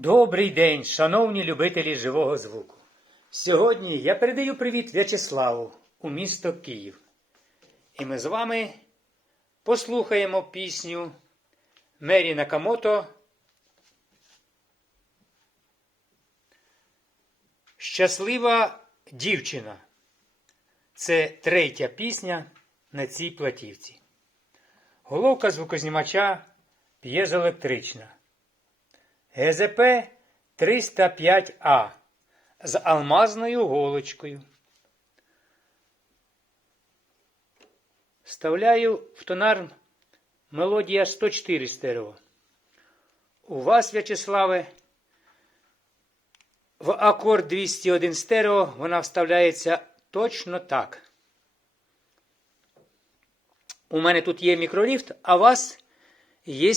Добрий день, шановні любителі живого звуку. Сьогодні я передаю привіт В'ячеславу у місто Київ. І ми з вами послухаємо пісню Мері Накамото Щаслива дівчина. Це третя пісня на цій платівці. Головка звукознімача п'єзоелектрична. ГЗП 305А з алмазною голочкою. Вставляю в тонар мелодія 104 стерео. У вас, В'ячеславе, в акорд 201 стерео вона вставляється точно так. У мене тут є мікроліфт, а у вас є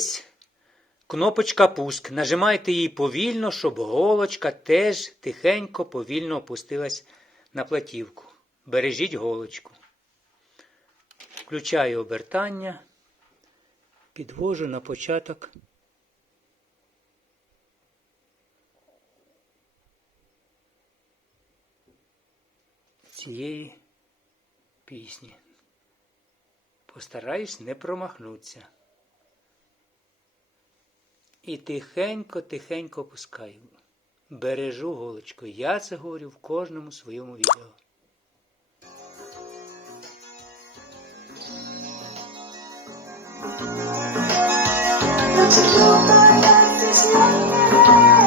кнопочка пуск. Нажимайте її повільно, щоб голочка теж тихенько, повільно опустилась на платівку. Бережіть голочку. Включаю обертання, підвожу на початок. Цієї пісні. Постараюсь не промахнутися. І тихенько-тихенько пускаю. Бережу голочку. Я це говорю в кожному своєму відео. But you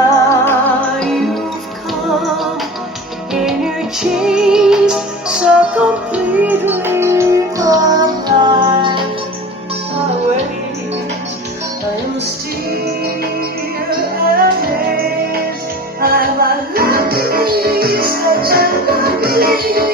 Now you've come and so completely my life away. I am still amazed. I'm such a lucky,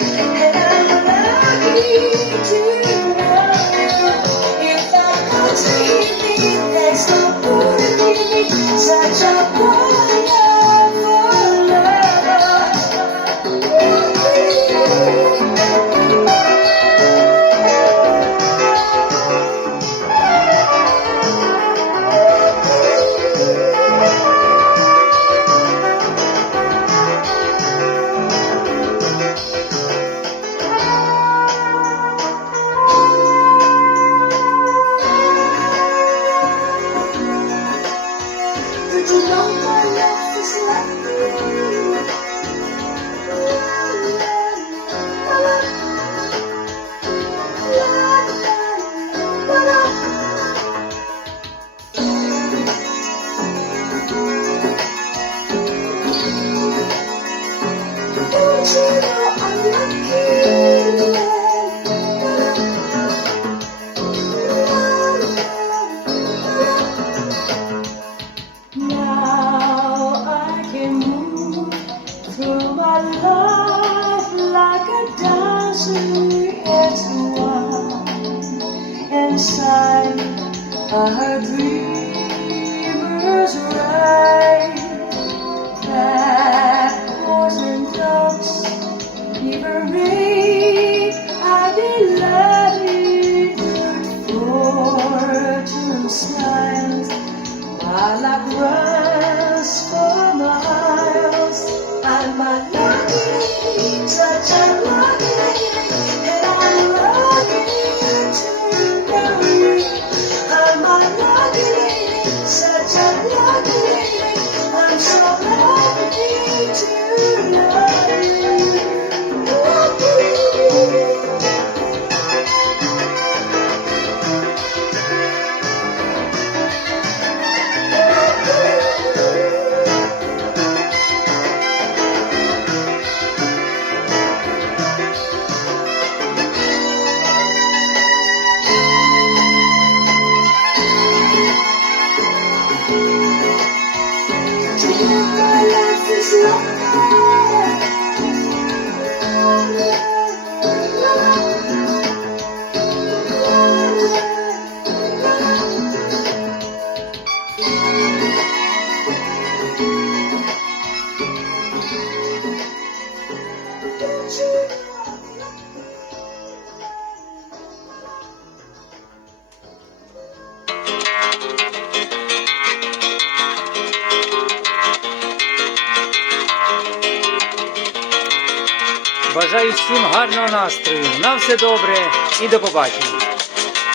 love like a dancing at one inside a dream. Бажаю всім гарного настрою. На все добре і до побачення.